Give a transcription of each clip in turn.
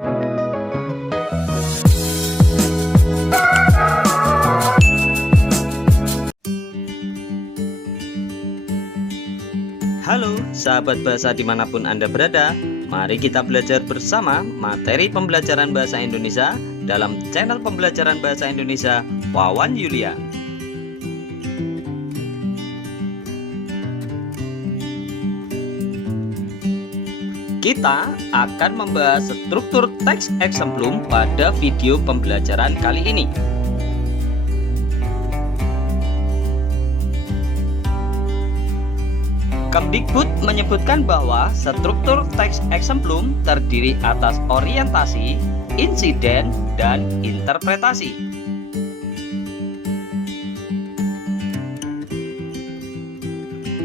Halo sahabat bahasa dimanapun Anda berada, mari kita belajar bersama materi pembelajaran bahasa Indonesia dalam channel pembelajaran bahasa Indonesia Wawan Yulia. Kita akan membahas struktur teks exemplum pada video pembelajaran kali ini. Kemdikbud menyebutkan bahwa struktur teks exemplum terdiri atas orientasi, insiden, dan interpretasi.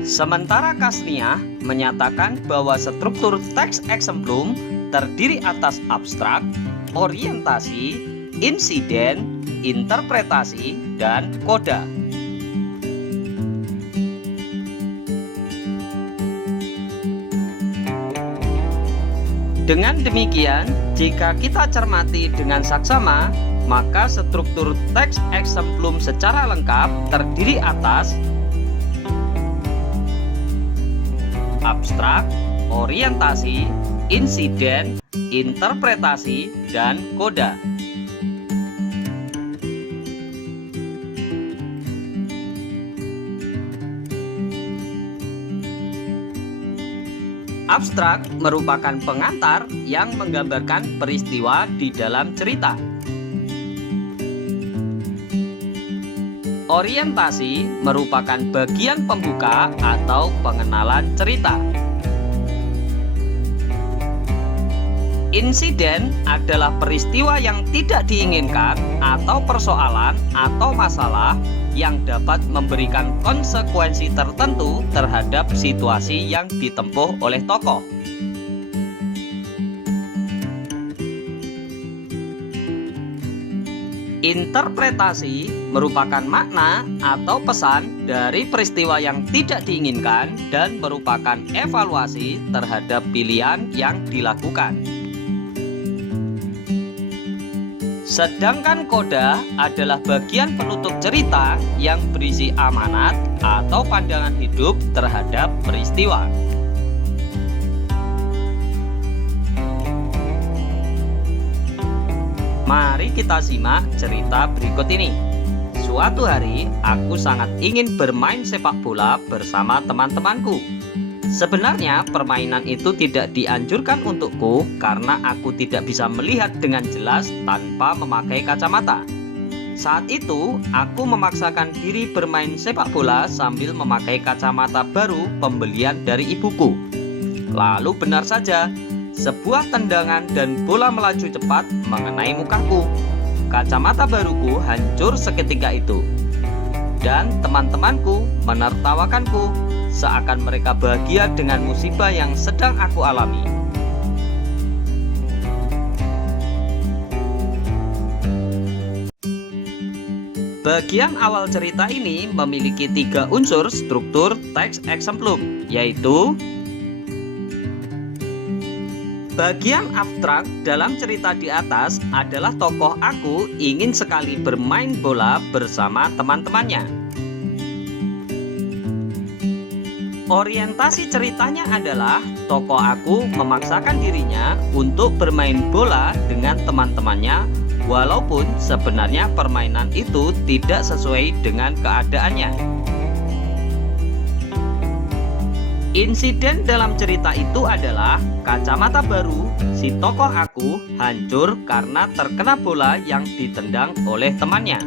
Sementara Kasniah menyatakan bahwa struktur teks exemplum terdiri atas abstrak, orientasi, insiden, interpretasi, dan koda. Dengan demikian, jika kita cermati dengan saksama, maka struktur teks exemplum secara lengkap terdiri atas abstrak, orientasi, insiden, interpretasi, dan koda. Abstrak merupakan pengantar yang menggambarkan peristiwa di dalam cerita. Orientasi merupakan bagian pembuka atau pengenalan cerita. Insiden adalah peristiwa yang tidak diinginkan atau persoalan atau masalah yang dapat memberikan konsekuensi tertentu terhadap situasi yang ditempuh oleh tokoh. Interpretasi merupakan makna atau pesan dari peristiwa yang tidak diinginkan dan merupakan evaluasi terhadap pilihan yang dilakukan. Sedangkan koda adalah bagian penutup cerita yang berisi amanat atau pandangan hidup terhadap peristiwa. Mari kita simak cerita berikut ini. Suatu hari, aku sangat ingin bermain sepak bola bersama teman-temanku. Sebenarnya permainan itu tidak dianjurkan untukku karena aku tidak bisa melihat dengan jelas tanpa memakai kacamata. Saat itu, aku memaksakan diri bermain sepak bola sambil memakai kacamata baru pembelian dari ibuku. Lalu benar saja, sebuah tendangan dan bola melaju cepat mengenai mukaku. Kacamata baruku hancur seketika itu. Dan teman-temanku menertawakanku seakan mereka bahagia dengan musibah yang sedang aku alami. Bagian awal cerita ini memiliki 3 unsur struktur teks exemplum, yaitu bagian abstrak dalam cerita di atas adalah tokoh aku ingin sekali bermain bola bersama teman-temannya. Orientasi ceritanya adalah tokoh aku memaksakan dirinya untuk bermain bola dengan teman-temannya walaupun sebenarnya permainan itu tidak sesuai dengan keadaannya. Insiden dalam cerita itu adalah kacamata baru si tokoh aku hancur karena terkena bola yang ditendang oleh temannya.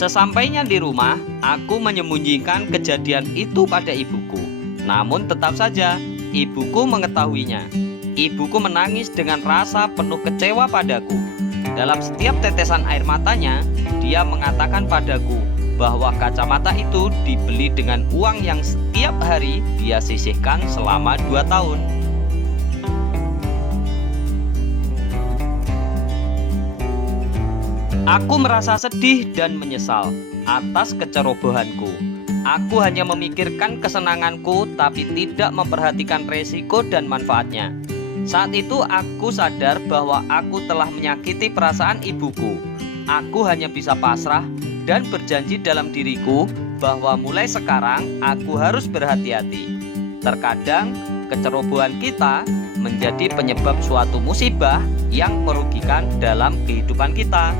Sesampainya di rumah, aku menyembunyikan kejadian itu pada ibuku. Namun tetap saja, ibuku mengetahuinya. Ibuku menangis dengan rasa penuh kecewa padaku. Dalam setiap tetesan air matanya, dia mengatakan padaku bahwa kacamata itu dibeli dengan uang yang setiap hari dia sisihkan selama 2 tahun. Aku merasa sedih dan menyesal atas kecerobohanku. Aku hanya memikirkan kesenanganku tapi tidak memperhatikan resiko dan manfaatnya. Saat itu aku sadar bahwa aku telah menyakiti perasaan ibuku. Aku hanya bisa pasrah dan berjanji dalam diriku bahwa mulai sekarang aku harus berhati-hati. Terkadang kecerobohan kita menjadi penyebab suatu musibah yang merugikan dalam kehidupan kita.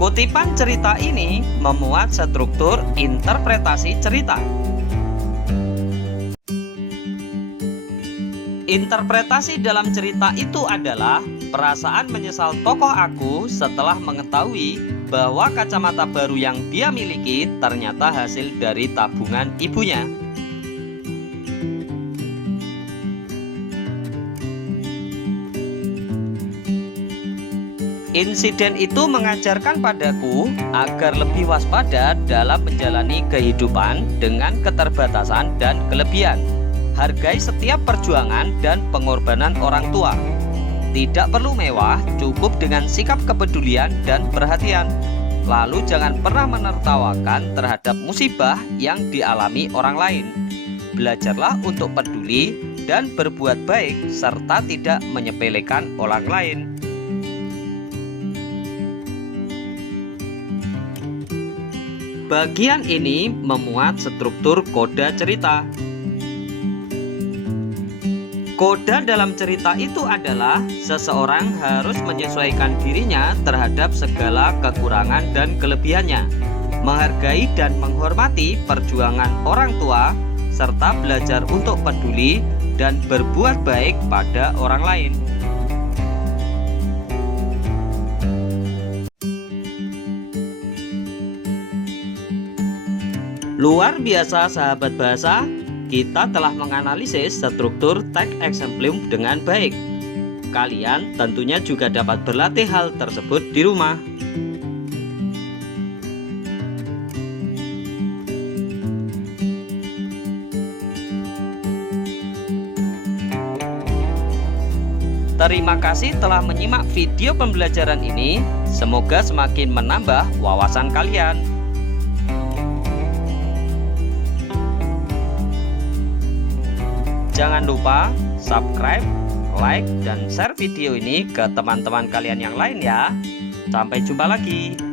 Kutipan cerita ini memuat struktur interpretasi cerita. Interpretasi dalam cerita itu adalah perasaan menyesal tokoh aku setelah mengetahui bahwa kacamata baru yang dia miliki ternyata hasil dari tabungan ibunya. Insiden itu mengajarkan padaku agar lebih waspada dalam menjalani kehidupan dengan keterbatasan dan kelebihan. Hargai setiap perjuangan dan pengorbanan orang tua. Tidak perlu mewah, cukup dengan sikap kepedulian dan perhatian. Lalu jangan pernah menertawakan terhadap musibah yang dialami orang lain. Belajarlah untuk peduli dan berbuat baik serta tidak menyepelekan orang lain. Bagian ini memuat struktur koda cerita. Koda dalam cerita itu adalah seseorang harus menyesuaikan dirinya terhadap segala kekurangan dan kelebihannya, menghargai dan menghormati perjuangan orang tua, serta belajar untuk peduli dan berbuat baik pada orang lain. Luar biasa sahabat bahasa, kita telah menganalisis struktur teks exemplum dengan baik. Kalian tentunya juga dapat berlatih hal tersebut di rumah. Terima kasih telah menyimak video pembelajaran ini. Semoga semakin menambah wawasan kalian. Jangan lupa subscribe, like, dan share video ini ke teman-teman kalian yang lain ya. Sampai jumpa lagi.